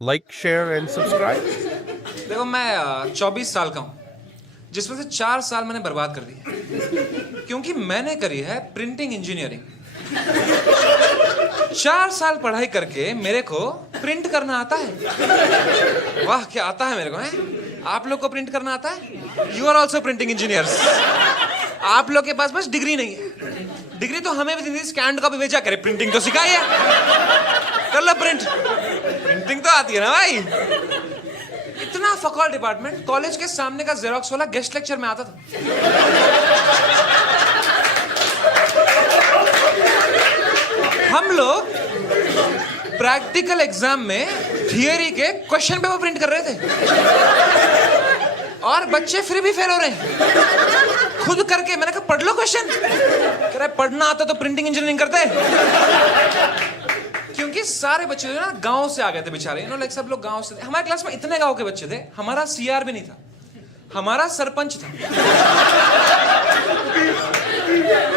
Like, share and subscribe. देखो मैं 24 साल का हूँ, जिसमें से 4 साल मैंने बर्बाद कर दिए क्योंकि मैंने करी है प्रिंटिंग इंजीनियरिंग। 4 साल पढ़ाई करके मेरे को प्रिंट करना आता है। वाह क्या आता है मेरे को, है? आप लोग को प्रिंट करना आता है? You are also printing engineers. आप लोग के पास बस डिग्री नहीं है। डिग्री तो हमें भी दी, स्कैन का भी भेजा करे, प्रिंटिंग तो सिखाई है। कर लो प्रिंट, प्रिंटिंग तो आती है ना भाई। इतना फकौल डिपार्टमेंट, कॉलेज के सामने का जेरोक्स वाला गेस्ट लेक्चर में आता था। हम लोग प्रैक्टिकल एग्जाम में थियरी के क्वेश्चन पेपर प्रिंट कर रहे थे और बच्चे फिर भी फेल हो रहे हैं खुद करके। मैंने कहा पढ़ लो क्वेश्चन। कह रहा पढ़ना आता तो प्रिंटिंग इंजीनियरिंग करते। क्योंकि सारे बच्चे जो ना गांव से आ गए थे बेचारे, लाइक सब लोग गांव से थे। हमारे क्लास में इतने गांव के बच्चे थे, हमारा सीआर भी नहीं था, हमारा सरपंच था।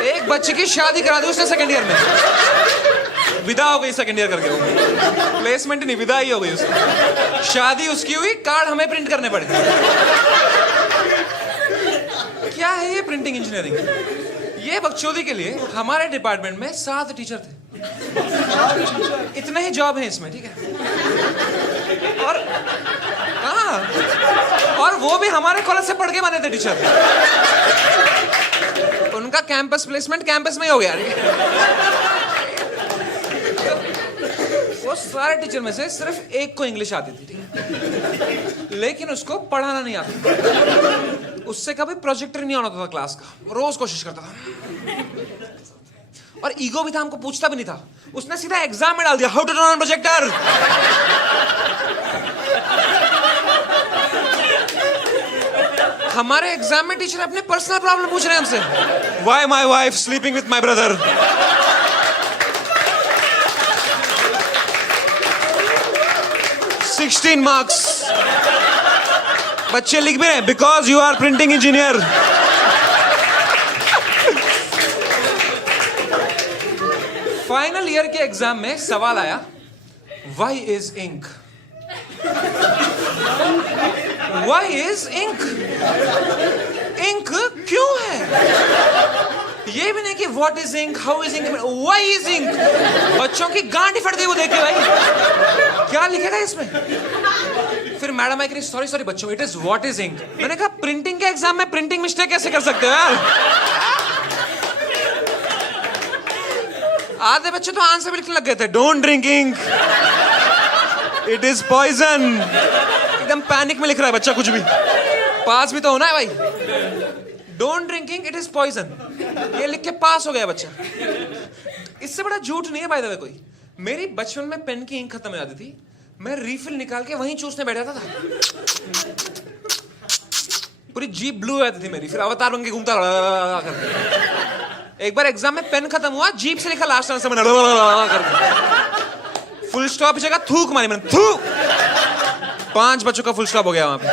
एक बच्चे की शादी करा दी उसने सेकंड ईयर में, विदा हो गई सेकंड ईयर करके। वो प्लेसमेंट नहीं, विदा ही हो गई उसकी। शादी उसकी हुई, कार्ड हमें प्रिंट करने पड़े। क्या है ये प्रिंटिंग इंजीनियरिंग? ये बकचोदी के लिए हमारे डिपार्टमेंट में 7 टीचर थे। इतने ही जॉब हैं इसमें, ठीक है? और और वो भी हमारे कॉलेज से पढ़ के बने थे टीचर। उनका कैंपस प्लेसमेंट कैंपस में ही हो गया। वो सारे टीचर में से सिर्फ एक को इंग्लिश आती थी, ठीक है? लेकिन उसको पढ़ाना नहीं आता। उससे कभी प्रोजेक्टर नहीं आना था क्लास का, रोज कोशिश करता था। और ईगो भी था, हमको पूछता भी नहीं था। उसने सीधा एग्जाम में डाल दिया, how to turn on projector. हमारे एग्जाम में टीचर अपने पर्सनल प्रॉब्लम पूछ रहे हैं हमसे। Why my wife sleeping with my brother. 16 marks. बच्चे लिख भी रहे हैं, because you are printing engineer. Final year के एग्जाम में सवाल आया, why is ink? Why is ink? Ink क्यों है? ये भी नहीं कि what is ink, how is ink, why is ink. बच्चों की गांड ही फट गई वो देख के। भाई क्या लिखेगा इसमें? फिर मैडम आई कह रही, सॉरी बच्चों, it is what is ink. मैंने कहा प्रिंटिंग के एग्जाम में प्रिंटिंग मिस्टेक कैसे कर सकते हो यार? आधे बच्चे तो आंसर भी लिखने लग गए थे, don't drink ink, it is poison. एकदम पैनिक में लिख रहा है बच्चा, कुछ भी पास भी तो होना है भाई। Don't drink ink, it is poison, ये लिख के पास हो गया बच्चा। इससे बड़ा झूठ नहीं है बाय द वे कोई। मेरी बचपन में पेन की इंक खत्म हो जाती थी, मैं रिफिल निकाल के वहीं चूसने बैठ जाता था। पूरी जीप ब्लू हो जाती थी मेरी, फिर अवतार बन के घूमता रहा। एक बार एग्जाम में पेन खत्म हुआ, जीप से लिखा लास्ट आंसर मैंने फुल स्टॉप जगह थूक मारी मैंने, थूक। 5 बच्चों का फुल स्टॉप हो गया वहां पे।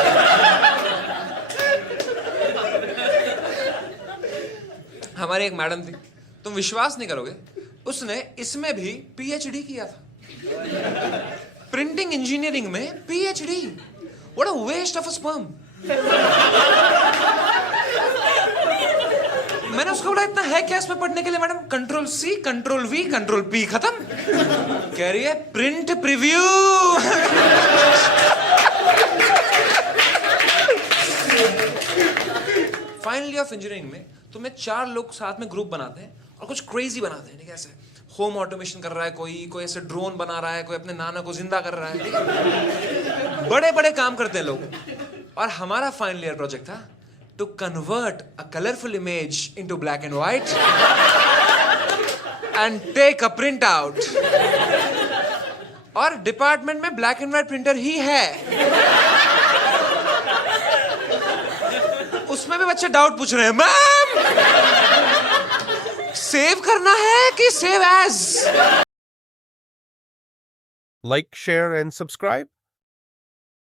हमारी एक मैडम थी, तुम विश्वास नहीं करोगे, उसने इसमें भी पीएचडी किया था। प्रिंटिंग इंजीनियरिंग में PhD. What a waste of a sperm. मैंने उसको बोला इतना है क्या इसमें पढ़ने के लिए? Madam control C, control V, control P, खत्म। कह रही है print preview. Final year of engineering में तुम्हें 4 लोग साथ में ग्रुप बनाते हैं और कुछ क्रेजी बनाते हैं, ठीक है? ऐसे होम ऑटोमेशन कर रहा है कोई ऐसे ड्रोन बना रहा है, कोई अपने नाना को जिंदा कर रहा है। बड़े बड़े काम करते हैं लोग। और हमारा फाइनल ईयर प्रोजेक्ट था to convert a colorful image into black and white and take a print out। और डिपार्टमेंट में ब्लैक एंड व्हाइट प्रिंटर ही है। उसमें भी बच्चे डाउट पूछ रहे हैं, मैम सेव करना है कि save as? Like, share and subscribe.